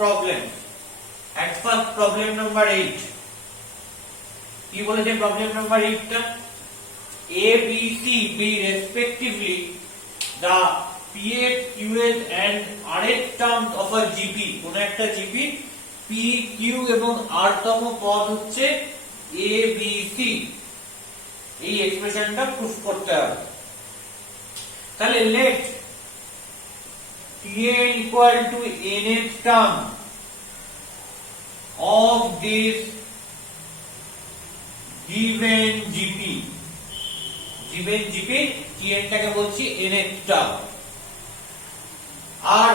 problem. At first problem number 8. কি বলেছে problem number 8 টা? A, B, C be respectively the pth, qth and rth terms of a GP. কোন একটা GP P, Q এবং R তম পদ হচ্ছে A, B, C. এই এক্সপ্রেশনটা প্রুফ করতে হবে। তাহলে let Tn equal to nth term of this given GP. given GP Tn টাকে বলছি nth term। আর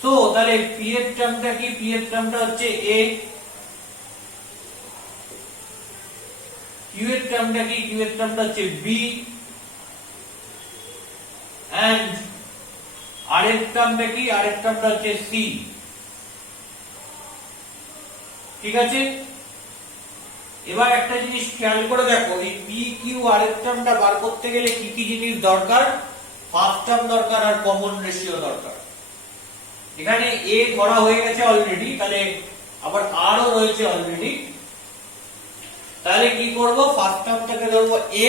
সো তাহলে pth টার্মটা কি? pth টার্মটা হচ্ছে A, qth টার্মটা কি? qth টার্মটা হচ্ছে B and rth টার্মটা কি? rth টার্মটা হচ্ছে C। ঠিক আছে, এবার একটা জিনিস খেয়াল করে দেখো, এই P, Q, rth টার্মটা বার করতে গেলে কি কি জিনিস দরকার? ফার্স্ট টার্ম দরকার আর কমন রেশিও দরকার। এখানে A ধরা হয়ে গেছে অলরেডি, তাহলে আবার R ও রয়েছে অলরেডি। তাহলে কি করব? ফার্স্ট টার্মটাকে ধরবো A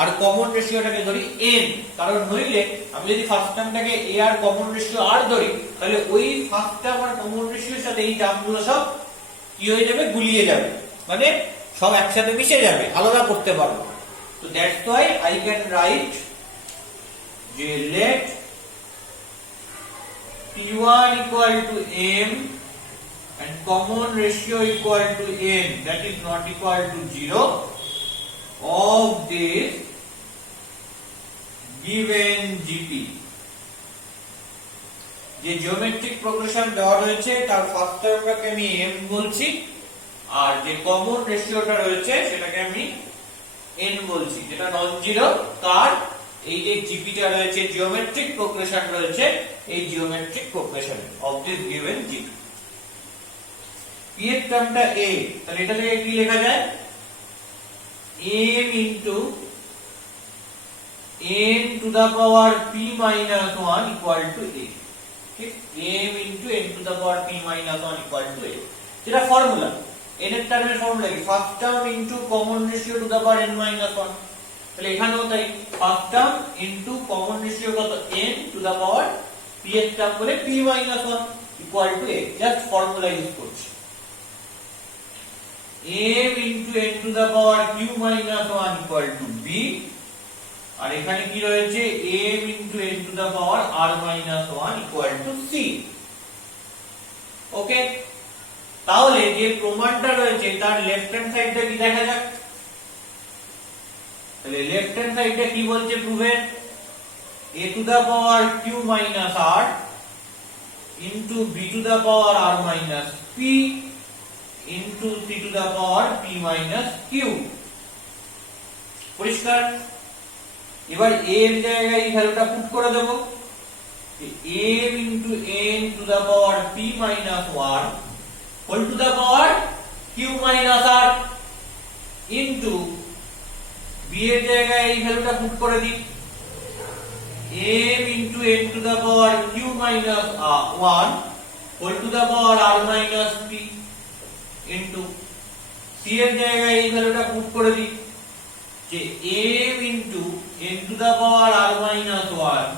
আর কমন রেশিওটাকে ধরি n, কারণ নইলে আমি যদি ফার্স্ট টার্মটাকে A আর কমন রেশিও R ধরি, তাহলে ওই ফার্স্ট টার্ম আর কমন রেশিওর সাথে এই টার্মগুলো সব কি হয়ে যাবে? গুলিয়ে যাবে, মানে সব একসাথে মিশে যাবে, আলাদা করতে পারবো। তো that's why I can write যে let T1 equal to m and common ratio equal to n, that is not equal to 0, of this given GP। যে জিওমেট্রিক প্রোগ্রেশন দেওয়া রয়েছে তার ফার্স্ট টার্মটাকে আমি m বলছি, আর যে কমন রেশিওটা রয়েছে সেটাকে আমি n বলছি, যেটা নন জিরো। তার এই যে জিপিটা রয়েছে, জিওমেট্রিক প্রোগ্রেশন রয়েছে, এই geometric progression of this given GP. pth টার্মটা a, তাহলে এটা থেকে কি লেখা যায়? m into n to the power p minus 1 equal to a। ঠিক, m into n to the power p minus 1 equal to a, যেটা ফর্মুলা। n এর টার্মের ফর্মুলা কি? First term into common ratio to the power n minus 1। তাহলে এখানেও তাই, first term into common ratio কত? n to the power p এর term বলে p minus 1 equal to a, just formula use করছি। m into n to the power q minus 1 equal to b, আর এখানে কি রয়েছে? m into n to the power r minus 1 equal to c। ওকে, তাহলে যে প্রমাণটা রয়েছে তার লেফট হ্যান্ড সাইডটা কি দেখা যাক। তাহলে লেফট হ্যান্ড সাইডটা কি বলছে প্রুফের? a to the power q minus r into b to the power r minus p into c to the power p minus q। পরিষ্কার? এবার a এর জায়গায় এই ভ্যালুটা পুট করে দেব, m into n to the power p minus 1 whole to the power q minus r into b এর জায়গায় এই ভ্যালুটা পুট করে দিই, m into n to the power q minus 1 whole to the power r minus p into c এর জায়গায় এই ভ্যালুটা পুট করে দিই, যে m into n to the power r minus 1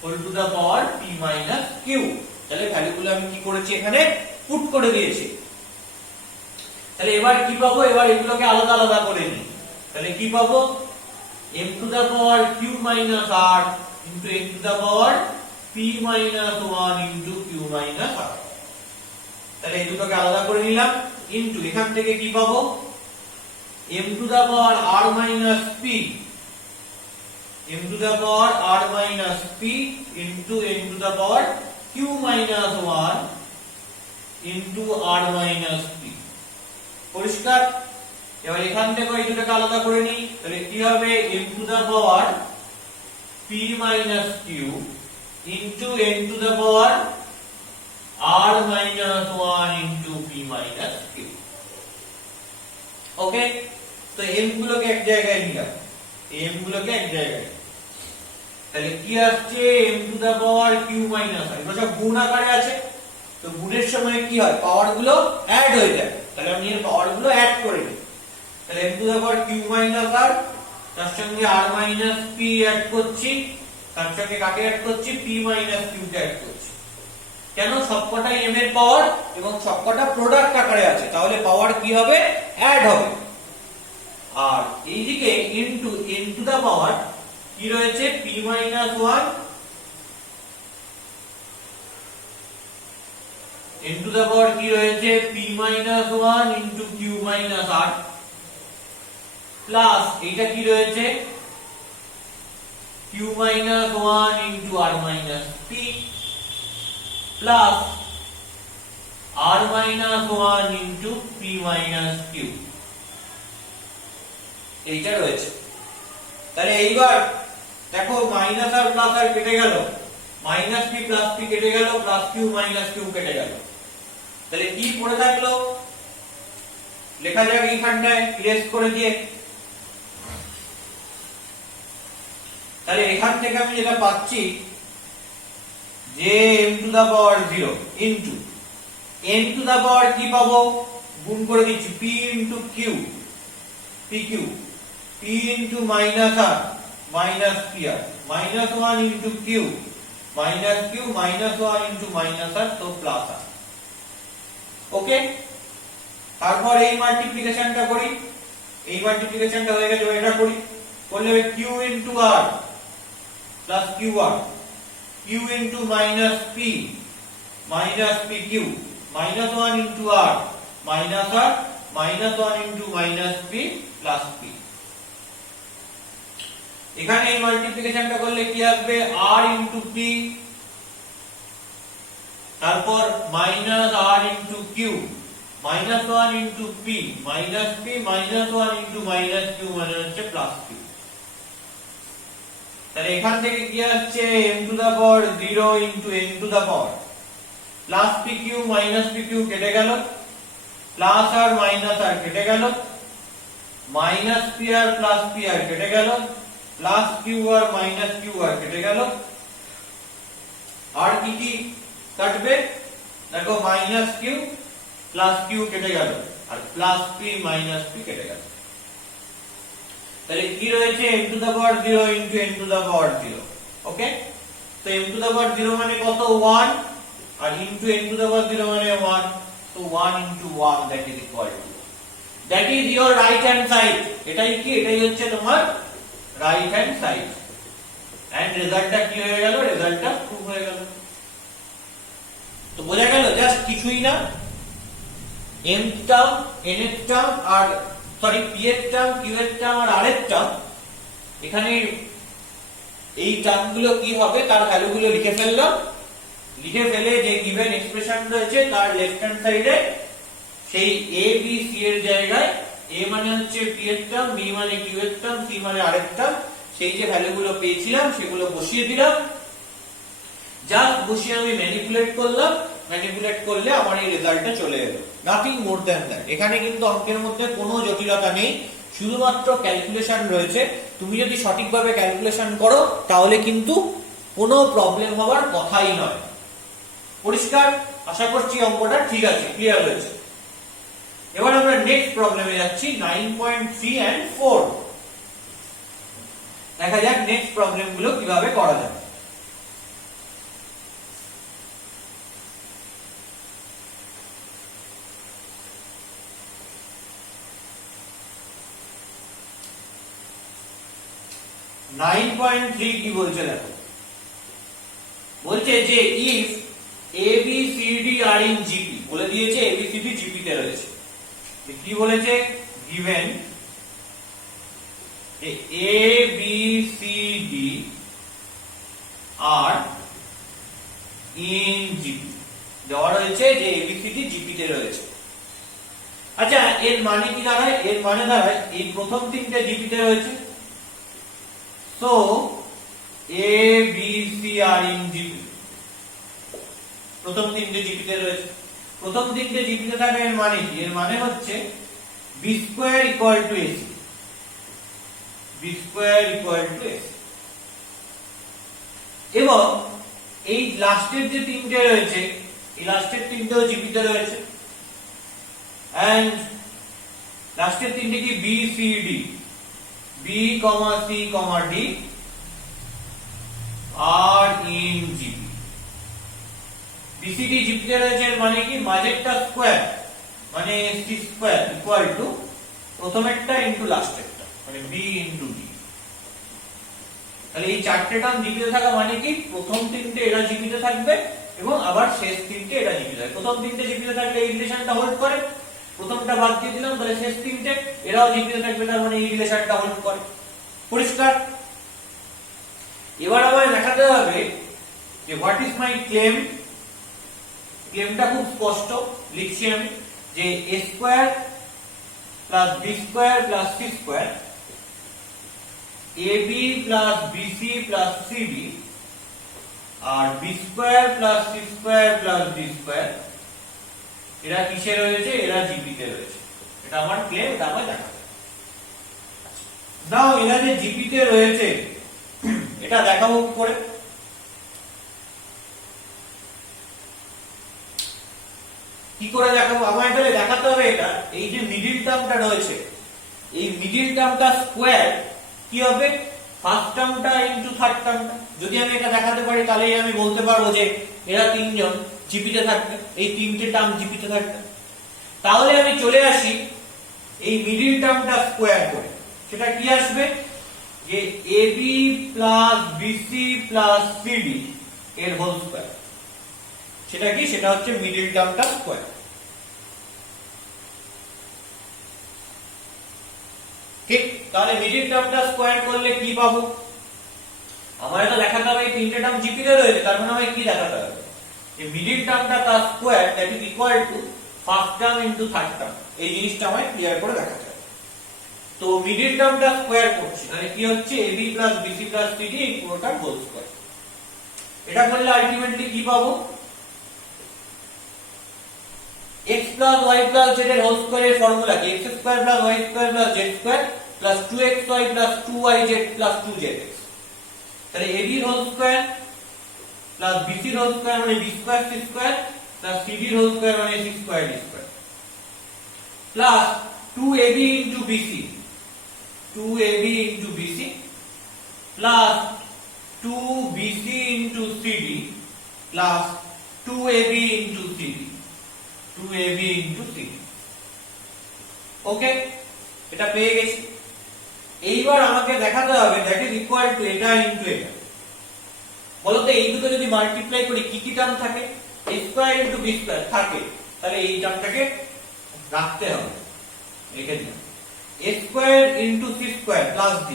whole to the power p minus q। তাহলে ভ্যালুগুলো আমি কি করেছি? এখানে পুট করে দিয়েছি। তাহলে এবার কি পাবো? এবার এগুলোকে আলাদা আলাদা করে নিই। তাহলে কি পাবো? m to the power q minus r into n to the power p minus 1 into q minus r। তাহলে এই দুটোকে আলাদা করে নিলাম, ইনটু এখান থেকে কি পাবো? m to the power r minus p, m to the power r minus p into n to the power q minus 1 into r minus p। পরিষ্কার? এবার এখান থেকে এই দুটোকে আলাদা করে নিই, তাহলে কি হবে? m to the power p minus q into n to the power q minus 1 into p minus q. ওকে, তো m গুলোকে এক জায়গায় নিলাম, m গুলোকে এক জায়গায়, তাহলে কি আসছে m to the power q minus r। এগুলো সব গুণ আকারে আছে, তো গুণের সময় কি হয় পাওয়ার গুলো অ্যাড হয়ে যায়, তাহলে আমি এর পাওয়ার গুলো অ্যাড করে দিই। তাহলে m to the power q minus r, তার সঙ্গে r মাইনাস p অ্যাড করছি, তার সঙ্গে কাকে অ্যাড করছি p মাইনাস q কে অ্যাড করছি। কেন? সবকটাই m এর পাওয়ার এবং সবকটা প্রোডাক্ট আকারে আছে, তাহলে পাওয়ার কি হবে অ্যাড হবে। আর এইদিকে into n to the power কি রয়েছে p minus 1, n to the power কি রয়েছে p minus 1 into q minus r, plus এইটা কি রয়েছে q minus 1 into r minus p, plus r minus 1 into p minus q, এইটা রয়েছে। তাহলে এইবার দেখো মাইনাস আর প্লাস আর কেটে গেল, মাইনাস p প্লাস p কেটে গেল, প্লাস q মাইনাস q কেটে গেল, তাহলে কি পড়ে থাকলো লেখা যাক এইখানটায় ইরেজ করে দিয়ে। তাহলে এখান থেকে আমি যেটা পাচ্ছি যে m to the power 0 into n to the power কি পাবো গুণ করে দিচ্ছি p into q, pq, p into minus r minus pr, minus 1 into q minus q minus 1 into minus r, তো প্লাস r। ওকে, তারপর এই মাল্টিপ্লিকেশনটা করি, এই মাল্টিপ্লিকেশনটা হয়ে গেছে, এটা করি, করলে হবে q into r plus qr, q into minus p minus pq, minus 1 into r minus r minus 1 into minus p plus p। এখানে এই মাল্টিপ্লিকেশনটা করলে কি আসবে r ইনটু p, তারপর minus r into q minus 1 into p minus p minus 1 into minus q মানে হচ্ছে plus q। তাহলে এখান থেকে কি আসছে m to the power 0 into n to the power plus pq minus pq কেটে গেল, প্লাস r মাইনাস r কেটে গেল, মাইনাস pr প্লাস pr কেটে গেল, প্লাস qr মাইনাস qr কেটে গেল, আর কি কি কাটবে দেখো মাইনাস q প্লাস q কেটে গেল, আর প্লাস p মাইনাস p কেটে গেল। তাহলে কি রয়েছে m to the power 0 into n to the power 0। Okay, তো m টু দা পাওয়ার 0 মানে কত 1, আর into n to the power 0 মানে 1, তো 1 into 1 that is equal to, that is your right hand side. এটাই কি, এটাই হচ্ছে তোমার রাইট হ্যান্ড সাইড, এন্ড রেজাল্টটা কি হয়ে গেল, রেজাল্টটা প্রুভ হয়ে গেল। তো বোঝা গেল জাস্ট কিছুই না, m টার্ম n এর টার্ম আর সরি p এর টার্ম q এর টার্ম আর r এর টার্ম, এখানে এই টার্মগুলো কি হবে তার ভ্যালুগুলো লিখে ফেললাম, লিখে ফেলে যে গিভেন এক্সপ্রেশন রয়েছে তার লেফট হ্যান্ড সাইডে সেই a b c এর জায়গায় a মানে হচ্ছে p এর টার্ম, b মানে q এর টার্ম, c মানে r এর টার্ম, সেই যে ভ্যালুগুলো পেয়েছিলাম সেগুলো বসিয়ে দিলাম, জাস্ট বসিয়ে আমি ম্যানিপুলেট করলাম, ম্যানিপুলেট করলে আমার এই রেজাল্টটা চলে এলো, নাথিং মোর দ্যান দ্যাট। এখানে কিন্তু অঙ্কের মধ্যে কোনো জটিলতা নেই, শুধুমাত্র ক্যালকুলেশন রয়েছে। তুমি যদি সঠিকভাবে ক্যালকুলেশন করো তাহলে কিন্তু কোনো প্রবলেম হওয়ার কথাই নয়। পরিষ্কার? আশা করছি অঙ্কটা ঠিক আছে, ক্লিয়ার হয়েছে। এবার আমরা নেক্সট প্রবলেমে যাচ্ছি 9.3 and 4। দেখা যাক নেক্সট প্রবলেমগুলো কিভাবে করা যায়। নাইন 9.3 কি বলছে দেখো, বলছে যে if ABCD are in GP, বলে দিয়েছে ABCD GP তে রয়েছে। কি বলেছে, given ABCD are in GP, দেওয়া রয়েছে যে ABCD GP তে রয়েছে। আচ্ছা এর মানে কি দাঁড়ায়, এর মানে দাঁড়ায় এই প্রথম তিনটে GP তে রয়েছে, so A, B, C are in GP. প্রথম তিনটে জিপিতে রয়েছে। প্রথম তিনটে জিপিতে থাকা এর মানে কি? এর মানে হচ্ছে b square equal two ac, b square equal two ac। এবং এই লাস্টের যে তিনটে রয়েছে, এই লাস্টের তিনটেও জিপিতে রয়েছে। এন্ড লাস্টের তিনটে কি? b c d, b, c, d are in GP। BCD জিপিতে রয়েছে এর মানে কি? মাঝেরটা স্কয়ার মানে c স্কয়ার ইকুয়াল টু প্রথমেরটা ইনটু লাস্টেরটা মানে b ইনটু d। তাহলে এই চারটে টার্ম জিপিতে থাকা মানে কি? প্রথম তিনটে এরা জিপিতে থাকবে এবং আবার শেষ তিনটে এরা জিপিতে থাকবে। প্রথম তিনটে জিপিতে থাকলে এই রিলেশনটা হোল্ড করে, প্রথমটা বাদ দিয়ে দিলাম, তাহলে শেষ তিনটে এরাও জিপিতে থাকবে, তার মানে এই রিলেশনটা হোল্ড করে। পরিষ্কার? এবার আমায় দেখাতে হবে যে হোয়াট ইজ মাই ক্লেম। ক্লেমটা খুব স্পষ্ট, লিখছি আমি যে a square plus b square plus c square ab plus bc plus cd আর b square plus c square plus d square এরা কিসে রয়েছে? এরা জিপি তে রয়েছে। এটা আমার ক্লেম, এটা আমায় দেখাতে হবে। নাও এরা যে জিপি তে রয়েছে এটা দেখাবো কি করে? কি করে দেখাবো? আমায় তাহলে দেখাতে হবে এটা, এই যে মিডল টার্মটা রয়েছে, এই মিডল টার্মটা স্কয়ার কি হবে? ফার্স্ট টার্মটা ইনটু থার্ড টার্মটা। যদি আমি এটা দেখাতে পারি তাহলেই আমি বলতে পারবো যে এরা তিনজন জিপিতে থাকবে, এই তিনটে টার্ম জিপিতে থাকবে। তাহলে আমি চলে আসি এই মিডল টার্মটা স্কয়ার করে, সেটা কি আসবে? যে ab plus bc plus cd এর হোল স্কয়ার। সেটা কি? সেটা হচ্ছে মিডল টার্মটা স্কয়ার। ঠিক? তাহলে মিডল টার্মটা স্কয়ার করলে কি পাবো? আমায় তো দেখাতে হবে এই তিনটে টার্ম জিপি তে রয়েছে, তার মানে আমায় কি দেখাতে হবে? যে মিডল টার্মটা তার square that is equal to first term into third term. এই জিনিসটা আমায় ক্লিয়ার করে দেখাতে হবে। তো মিডল টার্মটা স্কয়ার করছি, তাহলে কি হচ্ছে? ab plus bc plus cd এই পুরোটার হোল স্কয়ার। এটা করলে আলটিমেটলি কি পাবো? x plus y plus z এর হোল স্কয়ারের ফর্মুলা কি? x square plus y square plus z square plus 2xy plus 2yz plus 2zx। তাহলে ab এর হোল স্কয়ার প্লাস bc এর হোল স্কয়ার মানে b square c square plus cd এর whole square মানে c square d square plus 2ab into bc, 2ab into bc plus 2bc into cd plus 2ab into cd, 2ab into cd। ওকে, এটা পেয়ে গেছি। এইবার আমাকে দেখাতে হবে দ্যাট ইজ ইকুয়াল টু এটা ইনটু এটা। বলতো এই দুটো যদি মাল্টিপ্লাই করি কি কি টার্ম থাকে? a square into b square থাকে, তাহলে এই টার্মটাকে রাখতে হবে। লিখে দিন a square into c square plus d।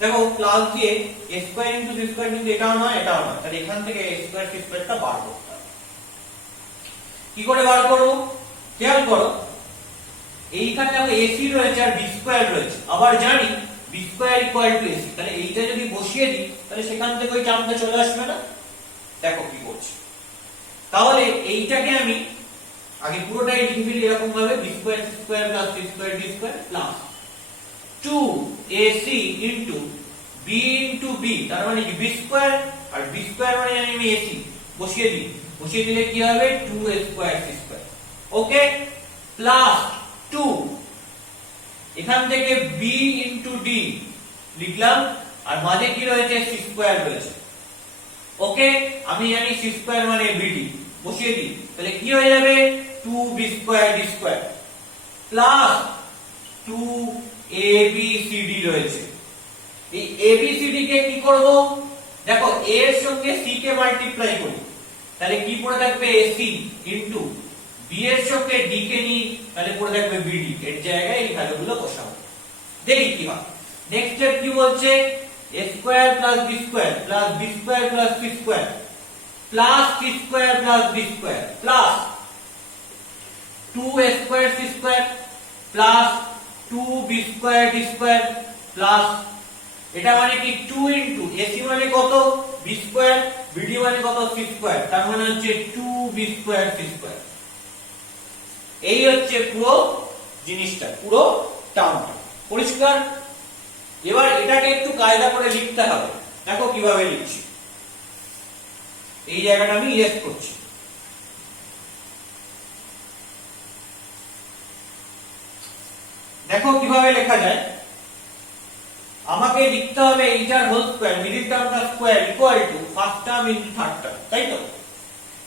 দেখো প্লাস দিয়ে a square into c square কিন্তু এটাও নয় এটাও নয়, তাহলে এখান থেকে a স্কয়ার c স্কয়ারটা বার করতে হবে। কি করে বার করব? খেয়াল করো, এইখানে দেখো ac রয়েছে আর b স্কয়ার রয়েছে, আবার জানি b square equal two ac। তাহলে এইটা যদি বসিয়ে দিই তাহলে সেখান থেকে ওই টার্মটা চলে আসবে না? দেখো কি করছি। তাহলে এইটাকে আমি আগে পুরোটাই লিখে ফেলি এরকম ভাবে, b square c square plus c square d square plus 2ac into b into b, তার মানে কি b স্কয়ার, আর b স্কয়ার মানে জানি আমি ac, বসিয়ে দিই। বসিয়ে দিলে কি হবে? 2a square c square. Okay, plus 2 এখান থেকে b ইনটু d লিখলাম, আর মাঝে কি রয়েছে? c স্কয়ার রয়েছে। ওকে, আমি জানি c স্কয়ার মানে bd, বসিয়ে দিই। তাহলে কি হয়ে যাবে? 2b square d square plus 2abcd রয়েছে। এই abcd কে কি করব? দেখো a এর সঙ্গে c কে মাল্টিপ্লাই করি, তাহলে কি পড়ে থাকবে? ac ইনটু b এর সঙ্গে d কে নিই, তাহলে পড়ে থাকবে bd। এর জায়গায় এই ভ্যালুগুলো বসাবো, দেখি কি হয়। নেক্সট স্টেপ কি বলছে? a square plus b square plus b square plus c square plus c square plus d square plus 2a square c square plus 2b square d square plus এটা মানে কি 2 ইনটু এসি মানে কত B square, BD মানে কত C square, তার মানে হচ্ছে 2b স্কয়ার সি স্কয়ার। এই হচ্ছে পুরো জিনিসটা, পুরো টার্মটা। পরিষ্কার? এবার এটাকে একটু কায়দা করে লিখতে হবে। দেখো কিভাবে লিখছি, এই জায়গাটা আমি ইরেজ করছি। দেখো কিভাবে লেখা যায়, আমাকে লিখতে হবে এইটার হোল স্কয়ার, মিডল টার্মটা square equal to first term into third term, তাই তো?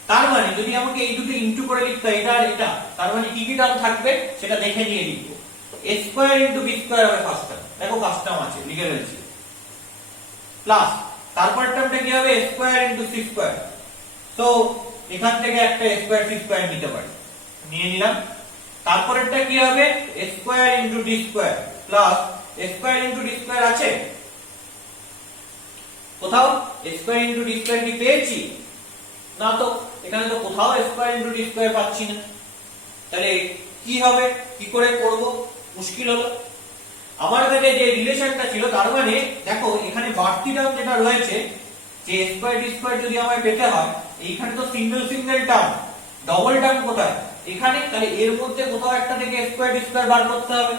তার মানে যদি আমাকে এই দুটো ইনটু করে লিখতে হয় এটা আর এটা, তার মানে কি কি টার্ম থাকবে সেটা দেখে নিয়ে লিখবো। a square into b square হবে ফার্স্ট টার্ম, দেখো ফার্স্ট টার্ম আছে লিখে রয়েছে, প্লাস তারপর টার্মটা কি হবে a square into c square. So এখান থেকে একটা a স্কয়ার c স্কয়ার নিতে পারি, নিয়ে নিলাম। তারপরেরটা কি হবে a square into d square plus a square into d square আছে কোথাও? a square into d square কি পেয়েছি? না তো, এখানে তো কোথাও a square into d square পাচ্ছি না। তাহলে কি হবে, কি করে করব? মুশকিল হলো। আমার কাছে যে রিলেশনটা ছিল, তার মানে দেখো এখানে বাড়তি টার্ম যেটা রয়েছে, যে a স্কয়ার d স্কয়ার যদি আমায় পেতে হয়, এইখানে তো single single term, double term কোথায়? এখানে। তাহলে এর মধ্যে কোথাও একটা থেকে a স্কয়ার d স্কয়ার বার করতে হবে।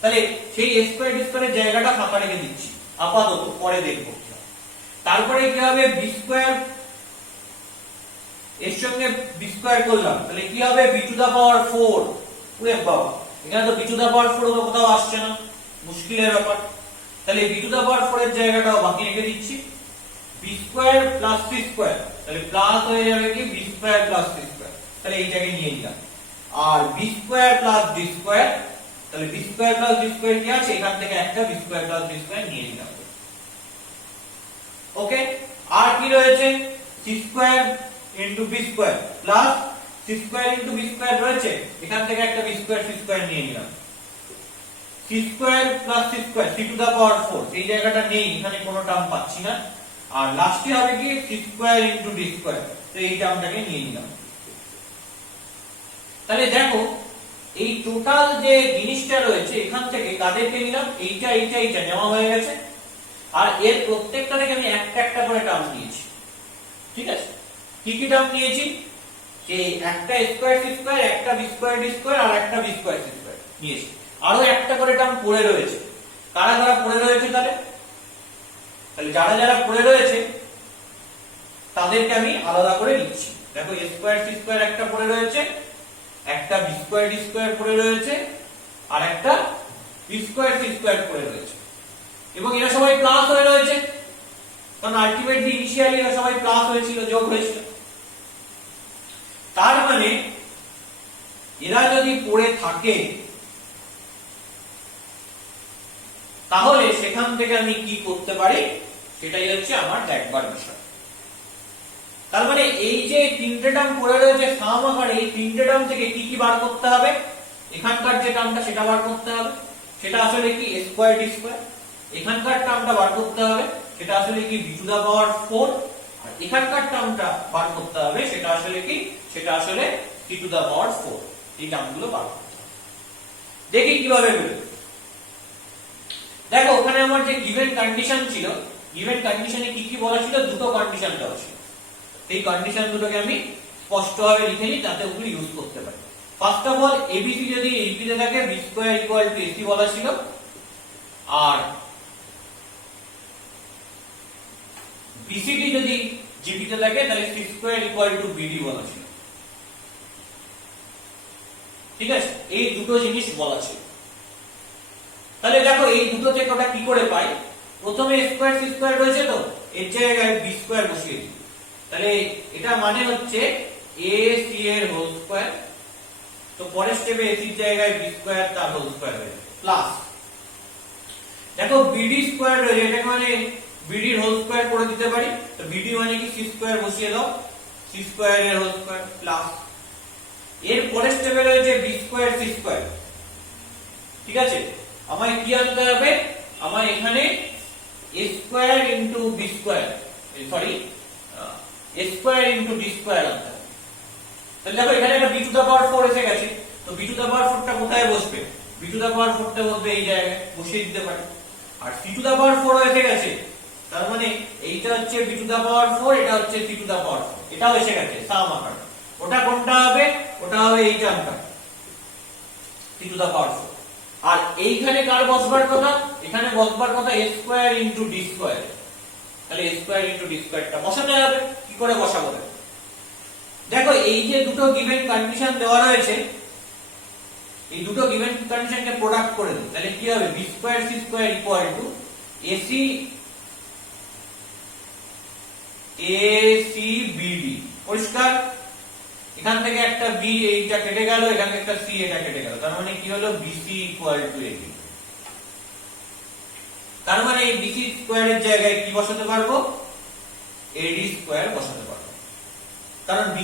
তাহলে সেই a স্কয়ার d স্কয়ারের জায়গাটা ফাঁকা রেখে দিচ্ছি আপাতত, পরে দেখব। তারপরে কি হবে b স্কয়ার, এর সঙ্গে b স্কয়ার করলাম, তাহলে কি হবে b টু দা পাওয়ার 4। ওরে বাবা, এখানে তো b টু দা পাওয়ার 4 কোথাও আসছে না, মুশকিলের ব্যাপার। তাহলে b টু দা পাওয়ার 4 এর জায়গাটাও বাকি রেখে দিচ্ছি, b square plus c square, তাহলে প্লাস হয়ে যাবে কি b square plus c square, তাহলে এইটাকে নিয়ে নিলাম। আর b square plus d square, তাহলে b square plus d square কি আছে, এখান থেকে একটা b square plus d square নিয়ে নিলাম। ওকে, আর কি রয়েছে c square into b square plus c square into b square রয়েছে, এখান থেকে একটা b স্কয়ার c স্কয়ার নিয়ে নিলাম। c square plus c square c to the power 4, এই জায়গাটা নেই, এখানে কোনো টার্ম পাচ্ছি না। আর লাস্টে হবে কি c square into d square, তো এই টার্মটাকে নিয়ে নিলাম। তাহলে দেখো এই টোটাল যে জিনিসটা রয়েছে, এখান থেকে কাদেরকে নিলাম, এইটা এইটা এইটা নেওয়া হয়ে গেছে। আর এর প্রত্যেকটা থেকে আমি একটা একটা করে টার্ম নিয়েছি, ঠিক আছে? কি কি টার্ম নিয়েছি? যে একটা স্কয়ার c স্কয়ার, একটা b স্কয়ার d স্কয়ার আর একটা b স্কয়ার c স্কয়ার নিয়েছি। আরো একটা করে টার্ম পড়ে রয়েছে। কারা কারা পড়ে রয়েছে? তাহলে যারা যারা পড়ে রয়েছে তাদেরকে আমি আলাদা করে লিখছি। দেখো a স্কয়ার c স্কয়ার একটা পড়ে রয়েছে, একটা b স্কয়ার d স্কয়ার পড়ে রয়েছে, আর একটা b স্কয়ার c স্কয়ার পড়ে রয়েছে। এবং এরা সবাই প্লাস হয়ে রয়েছে, কারণ আলটিমেটলি ইনিশিয়ালি এরা সবাই প্লাস হয়েছিল, যোগ হয়েছিল। তার মানে এরা যদি পড়ে থাকে, তাহলে সেখান থেকে আমি কি করতে পারি সেটাই হচ্ছে আমার দেখবার বিষয়। তার মানে এই যে তিনটে টার্ম পড়ে রয়েছে সাম আকারে, এই তিনটে টার্ম থেকে কি কি বার করতে হবে? এখানকার যে টার্মটা সেটা বার করতে হবে, সেটা আসলে কি a স্কয়ার d স্কয়ার। এখানকার টার্মটা বার করতে হবে, সেটা আসলে কি b টু দা পাওয়ার 4। আর এখানকার টার্মটা বার করতে হবে, সেটা আসলে কি, সেটা আসলে c টু দা পাওয়ার 4। এই টার্মগুলো বার করতে হবে। দেখি কিভাবে বেরোবে। দেখো ওখানে আমার যে গিভেন কন্ডিশন ছিল, গিভেন কন্ডিশনে কি কি বলা ছিল, দুটো কন্ডিশন দেওয়া ছিল। এই কন্ডিশন দুটোকে আমি স্পষ্টভাবে লিখে নিই, যাতে ওগুলো ইউজ করতে পারি। ফার্স্ট অফ অল এবিসি যদি এইপি তে থাকে, b square equal two ac বলা ছিল, আর বিসিডি যদি জিপি তে থাকে, তাহলে c square equal to BD বলা ছিল। ঠিক আছে, এই দুটো জিনিস বলা ছিল। তাহলে দেখো এই দুটো থেকে ওটা কি করে পাই? প্রথমে a স্কয়ার c স্কয়ার রয়েছে, তো এর জায়গায় b স্কয়ার বসিয়ে দিই। তাহলে এটা মানে হচ্ছে ac এর হোল স্কয়ার, তো পরের স্টেপে ac এর জায়গায় b স্কয়ার তার হোল স্কয়ার হয়ে যাবে, প্লাস দেখো bd স্কয়ার রয়েছে, এটা মানে bd এর হোল স্কয়ার করে দিতে পারি। তো bd মানে কি c স্কয়ার বসিয়ে দাও, c স্কয়ার এর হোল স্কয়ার প্লাস এর পরের স্টেপে রয়েছে b স্কয়ার c স্কয়ার। ঠিক আছে, আমায় কি আনতে হবে? আমায় এখানে a square into b square, sorry a square into d square আনতে হবে। তাহলে দেখো এখানে একটা b টু দা পাওয়ার 4 এসে গেছে, তো b টু দা পাওয়ার 4 টা কোথায় বসবে? b টু দা পাওয়ার 4 টা বসবে এই জায়গায়, বসিয়ে দিতে পারি। আর c টু দা পাওয়ার 4 এসে গেছে, তার মানে এইটা হচ্ছে b টু দা পাওয়ার 4, এটা হচ্ছে c টু দা পাওয়ার 4, এটাও এসে গেছে সাম আকার। ওটা কোনটা হবে? ওটা হবে এই টার্মটা c টু দা পাওয়ার 4। আর এইখানে কার বসবার কথা? এখানে বসবার কথা a square into d square. তাহলে a স্কয়ার ইনটু d স্কয়ারটা বসাতে হবে। কি করে বসাবো? দেখো এই যে দুটো গিভেন কন্ডিশন দেওয়া রয়েছে, এই দুটো গিভেন কন্ডিশনকে প্রোডাক্ট করে দিই, তাহলে কি হবে? b square c square equal two ac bd। পরিষ্কার? এখান থেকে একটা b এইটা কেটে গেল, এখান থেকে একটা c এটা কেটে গেল, তার মানে কি হলো? bc equal to ad। তার মানে এই bc স্কয়ারের জায়গায় কি বসাতে পারবো? ad স্কয়ার বসাতে পারবো। কারণ b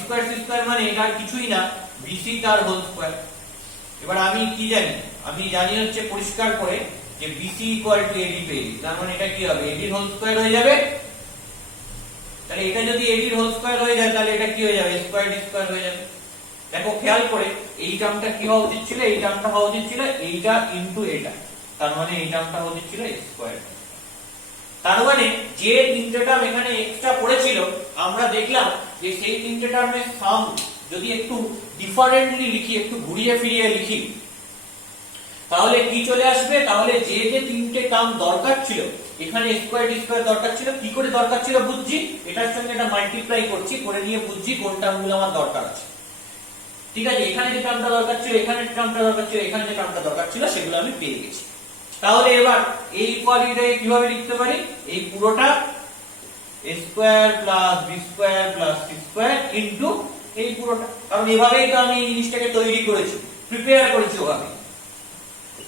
স্কয়ার c স্কয়ার মানে এটা কিছুই না, bc তার হোল স্কয়ার। এবার আমি কি জানি? আমি জানি হচ্ছে পরিষ্কার করে যে bc ইকুয়াল টু ad পেয়ে, তার মানে এটা কি হবে? ad এর হোল স্কয়ার হয়ে যাবে। তাহলে এটা যদি ad এর হোল স্কয়ার হয়ে যায়, তাহলে এটা কি হয়ে যাবে? স্কয়ার d স্কয়ার হয়ে যাবে। দেখো খেয়াল করে, এই টার্মটা কি হওয়া উচিত ছিল? এই টার্মটা হওয়া উচিত ছিল এইটা ইনটু এটা, তার মানে এই টার্মটা হওয়া উচিত ছিল স্কয়ার। তার মানে যে তিনটে টার্ম এখানে এক্সট্রা পড়েছিল, আমরা দেখলাম যে সেই তিনটে টার্মের সাম যদি একটু ডিফারেন্টলি লিখি, একটু ঘুরিয়ে ফিরিয়ে লিখি, তাহলে কি চলে আসবে? তাহলে যে যে তিনটে টার্ম দরকার ছিল, এখানে স্কয়ার ডি স্কয়ার দরকার ছিল, কি করে দরকার ছিল বুঝছি, এটার সঙ্গে এটা মাল্টিপ্লাই করছি, করে নিয়ে বুঝছি কোন টার্মগুলো আমার দরকার আছে। ঠিক আছে, এখানে যে টার্মটা দরকার ছিল, এখানে যে টার্মটা দরকার ছিল, এখানে যে টার্মটা দরকার ছিল, সেগুলো আমি পেয়ে গেছি। তাহলে এবার এই ইকুয়ালিটিটাকে কিভাবে লিখতে পারি? এই পুরোটা a square plus b square plus c square into এই পুরোটা, কারণ এভাবেই তো আমি এই জিনিসটাকে তৈরি করেছি, প্রিপেয়ার করেছি ওভাবে,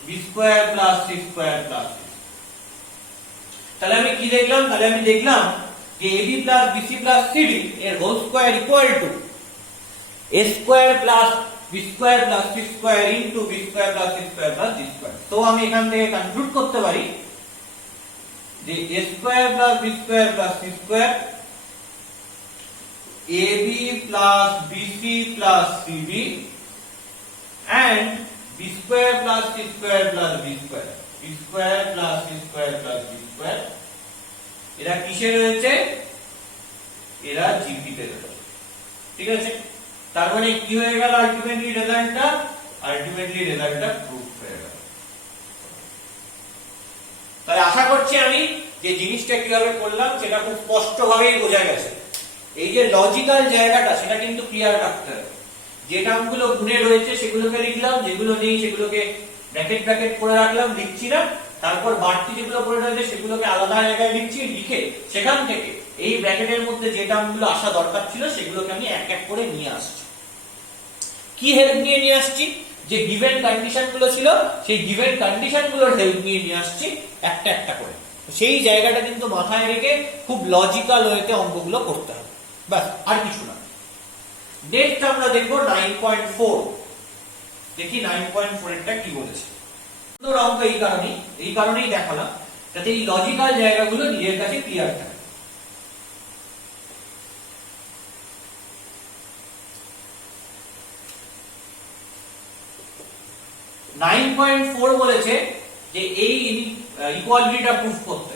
b square plus c square plus c। তাহলে আমি কি দেখলাম? তাহলে আমি দেখলাম যে ab plus bc plus cd এর whole square equal to a square plus b square plus c square into b square plus c square plus d square. তো আমি এখান থেকে কনক্লুড করতে পারি যে a square plus b square plus c square ab plus bc plus cd and b square plus c square plus d square, b square plus c square plus d square, এরা কিসে রয়েছে? এরা gp তে রয়েছে। ঠিক আছে, তার মানে কি হয়ে গেল? আলটিমেটলি রেজাল্টটা প্রুফ হয়ে গেল। তাহলে আশা করছি আমি যে জিনিসটা কিভাবে করলাম সেটা খুব স্পষ্টভাবেই বোঝা গেছে। এই যে লজিক্যাল জায়গাটা, সেটা কিন্তু ক্লিয়ার রাখতে হবে। যে টার্মগুলো গুণে রয়েছে সেগুলোকে লিখলাম, যেগুলো নেই সেগুলোকে ব্র্যাকেট ব্র্যাকেট করে রাখলাম, লিখছি না। তারপর বাড়তি যেগুলো পড়ে রয়েছে সেগুলোকে আলাদা জায়গায় লিখছি, লিখে সেখান থেকে এই ব্র্যাকেটের মধ্যে যে টার্মগুলো আসা দরকার ছিল সেগুলোকে আমি এক এক করে নিয়ে আসছি। কি হেল্প নিয়ে আসছি? যে গিভেন কন্ডিশন গুলো ছিল, সেই গিভেন কন্ডিশন গুলোর হেল্প নিয়ে আসছি একটা একটা করে। সেই জায়গাটা কিন্তু মাথায় রেখে খুব লজিক্যাল ওয়েতে অঙ্কগুলো করতে হবে, ব্যাস, আর কিছু না। নেক্সট আমরা দেখবো 9.4। দেখি 9.4 এরটা কি বলেছে। সুন্দর অঙ্ক এই কারণেই দেখালাম, যাতে এই লজিক্যাল জায়গাগুলো নিজের কাছে ক্লিয়ার থাকে। নাইন 9.4 বলেছে যে এই ইকুয়ালিটিটা প্রুফ করতে।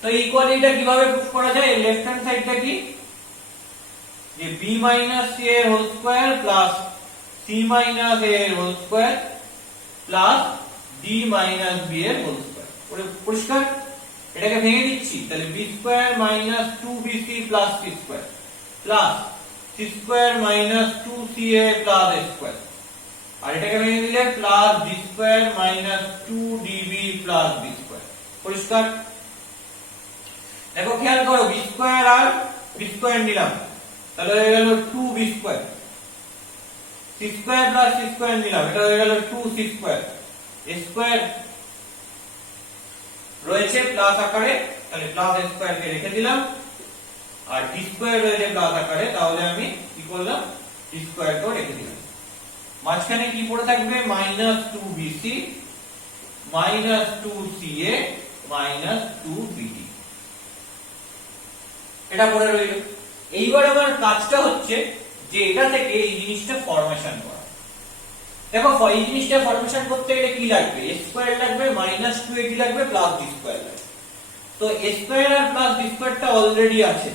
তো এই ইকুয়ালিটিটা কিভাবে প্রুফ করা যায়? লেফট হ্যান্ড সাইডটা কি? যে b - a এর whole square plus c - a এর whole square plus d - b এর হোল স্কয়ার। পরিষ্কার? এটাকে ভেঙে দিচ্ছি, তাহলে b square - 2bc plus c square plus c square - 2ca plus a square, আর এটাকে ভেঙে দিলে plus b square - 2db plus b square. পরিষ্কার? দেখো খেয়াল করো, b স্কয়ার আর b স্কয়ার নিলাম, তাহলে হয়ে গেল 2b square. c square plus c square নিলাম, এটা হয়ে গেল 2c স্কয়ার। a স্কয়ার রয়েছে প্লাস আকারে, তাহলে প্লাস a স্কয়ার কে রেখে দিলাম, আর d স্কয়ার রয়েছে প্লাস আকারে, তাহলে আমি কি করলাম? d স্কয়ার কেও রেখে দিলাম। মাঝখানে কি পড়ে থাকবে? -2bc -2ca -2bd, এটা পড়ে রইল। এইবার আমার কাজটা হচ্ছে যে এটা থেকে এই জিনিসটা ফরমেশন করা। দেখো এই জিনিসটা ফরমেশন করতে গেলে কি লাগবে, a স্কয়ার লাগবে, মাইনাস 2ab লাগবে, প্লাস b স্কয়ার লাগবে। তো a স্কয়ার আর প্লাস b স্কয়ারটা অলরেডি আছে,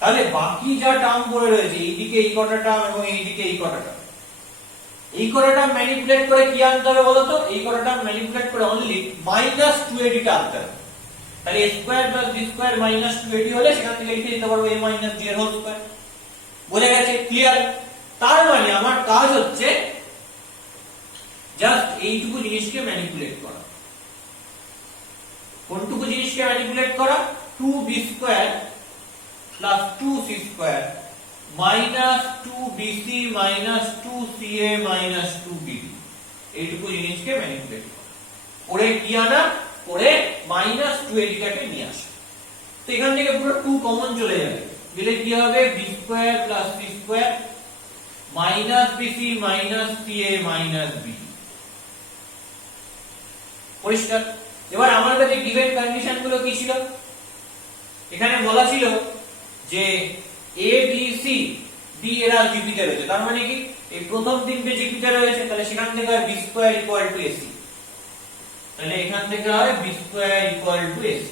তাহলে বাকি যা টার্ম পড়ে রয়েছে, এইদিকে এই কটা টার্ম এবং এইদিকে এই কটা টার্ম, এই কটা টার্ম ম্যানিপুলেট করে কি আনতে হবে বলতো, এই কটা টার্ম ম্যানিপুলেট করে অনলি মাইনাস 2ad টা আনতে হবে। তাহলে a square plus b square minus 2ad হলে সেখান থেকে লিখে দিতে পারবো a মাইনাস b এর হোল স্কয়ার। বোঝা গেছে, ক্লিয়ার? তার মানে আমার কাজ হচ্ছে জাস্ট এইটুকু জিনিসকে ম্যানিপুলেট করা। কোনটুকু জিনিসকে ম্যানিপুলেট করা, 2b square plus 2c square minus 2bc minus 2ca minus 2bd, এইটুকু জিনিসকে ম্যানিপুলেট করা। করে কি আনা, করে মাইনাস 2ad টাকে নিয়ে আসা। তো এখান থেকে পুরো 2 কমন চলে যাবে, গেলে কি হবে, b square plus c square minus bc minus ca minus b। পরিষ্কার? এবার আমার কাছে গিভেন কন্ডিশন গুলো কি ছিল, এখানে বলা ছিল যে a b c d এরা জিপিতে রয়েছে, তার মানে কি এই প্রথম তিনটে জিপিতে রয়েছে, তাহলে সেখান থেকে হয় b square equal two ac, তাহলে এখান থেকে হয় b square equal two ac।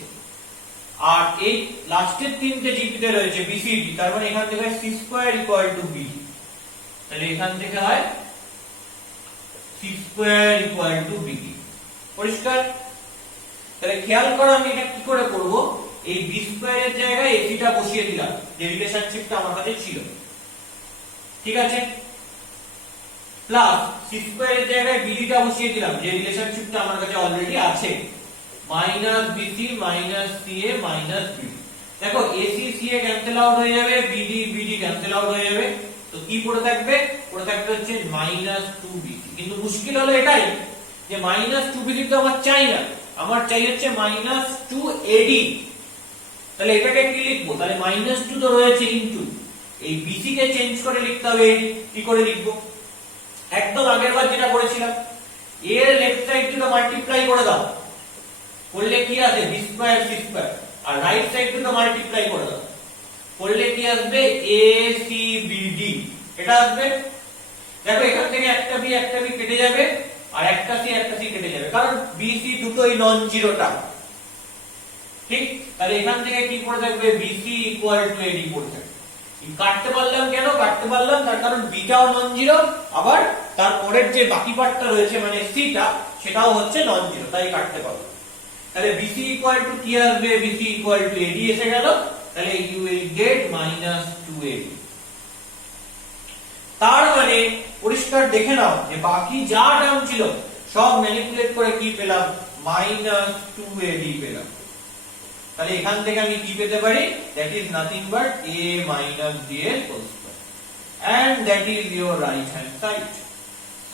আর এই লাস্টের তিনটে জিপিতে রয়েছে b c d, তার মানে এখান থেকে হয় c square equal two b, তাহলে এখান থেকে হয় c square equal two b। পরিষ্কার? তাহলে খেয়াল করো আমি এটা কি করে করব, এই b স্কয়ার এর জায়গায় ac টা বসিয়ে দিলাম, যে রিলেশনশিপটা আমার কাছে ছিল, ঠিক আছে, প্লাস c স্কয়ার এর জায়গায় bd টা বসিয়ে দিলাম, যে রিলেশনশিপটা আমার কাছে অলরেডি আছে, minus bc minus ca minus bd। দেখো ac ca ক্যান্সেল আউট হয়ে যাবে, bd bd ক্যান্সেল আউট হয়ে যাবে, তো কি পড়ে থাকবে, পড়ে থাকবে হচ্ছে মাইনাস 2bc। কিন্তু মুশকিল হলো এটাই যে মাইনাস 2bc তো আমার চাই না, আমার চাই হচ্ছে মাইনাস 2ad। তাহলে এটাকে কি লিখবো, তাহলে মাইনাস 2 তো রয়েছে ইনটু এই bc কে চেঞ্জ করে লিখতে হবে ad। কি করে লিখবো, একদম আগের বার যেটা করেছিলাম, a এর লেফট সাইড দুটো মাল্টিপ্লাই করে দাও, করলে কি আসে b স্কয়ার c স্কয়ার, আর রাইট সাইড দুটো মাল্টিপ্লাই করে দাও, করলে কি আসবে acbd, এটা আসবে। দেখো এখান থেকে একটা b কেটে যাবে, আর একটা c কেটে যাবে, কারণ bc দুটোই নন জিরো টার্ম, ঠিক? তাহলে এখান থেকে কি পড়ে থাকবে, bc ইকুয়াল টু ad পড়ে থাকবে। কাটতে পারলাম কেন, কাটতে পারলাম তার কারণ b টাও নন জিরো, আবার তার পরের যে বাকি পার্টটা রয়েছে মানে c টা, সেটাও হচ্ছে নন জিরো, তাই কাটতে পারলাম। তাহলে bc ইকুয়াল টু কি আসবে, bc ইকুয়াল টু ad এসে গেল, তাহলে you will get minus 2ad। তার মানে পরিষ্কার দেখে নাও যে বাকি যা টার্ম ছিল সব ম্যানিপুলেট করে কি পেলাম, মাইনাস 2ad পেলাম। তাহলে এখান থেকে আমি কি পেতে পারি, that is nothing but a minus d এর whole square, and that is your right hand side.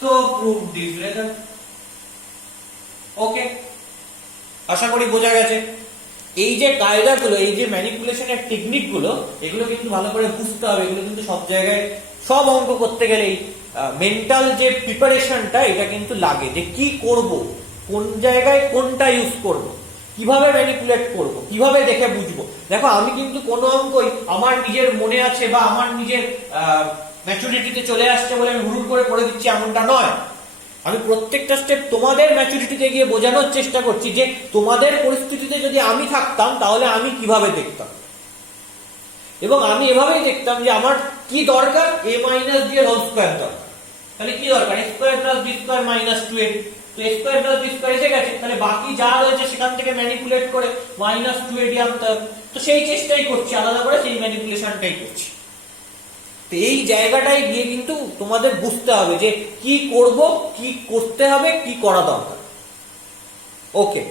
So prove this later. Okay, আশা করি বোঝা গেছে। এই যে কায়দাগুলো, এই যে ম্যানিপুলেশনের টেকনিক গুলো, এগুলো কিন্তু ভালো করে বুঝতে হবে। এগুলো কিন্তু সব জায়গায়, সব অঙ্ক করতে গেলে মেন্টাল যে প্রিপারেশনটা, এটা কিন্তু লাগে, যে কি করব, কোন জায়গায় কোনটা ইউজ করব, কিভাবে ম্যানিপুলেট করব, কিভাবে দেখে বুঝবো। দেখো আমি কিন্তু কোনো অঙ্কই আমার নিজের মনে আছে বা আমার নিজের ম্যাচুরিটিতে চলে আসছে বলে আমি হুড় করে করে দিচ্ছি, এমনটা নয়। আমি প্রত্যেকটা স্টেপ তোমাদের ম্যাচুরিটিতে গিয়ে বোঝানোর চেষ্টা করছি যে তোমাদের পরিস্থিতিতে যদি আমি থাকতাম তাহলে আমি কিভাবে দেখতাম, এবং আমি এভাবেই দেখতাম যে আমার কি দরকার, a মাইনাস d এর হোল স্কয়ার দরকার। তাহলে কি দরকার, a square plus b square minus 2ad। তো a square plus b square এসে গেছে, তাহলে বাকি যা রয়েছে সেখান থেকে ম্যানিপুলেট করে মাইনাস 2ad আনতে হবে। তো সেই চেষ্টাই করছি, আলাদা করে সেই ম্যানিপুলেশনটাই করছি। তো এই জায়গাটায় গিয়ে কিন্তু তোমাদের বুঝতে হবে যে কি করব, কি করতে হবে, কি করা দরকার। ওকে।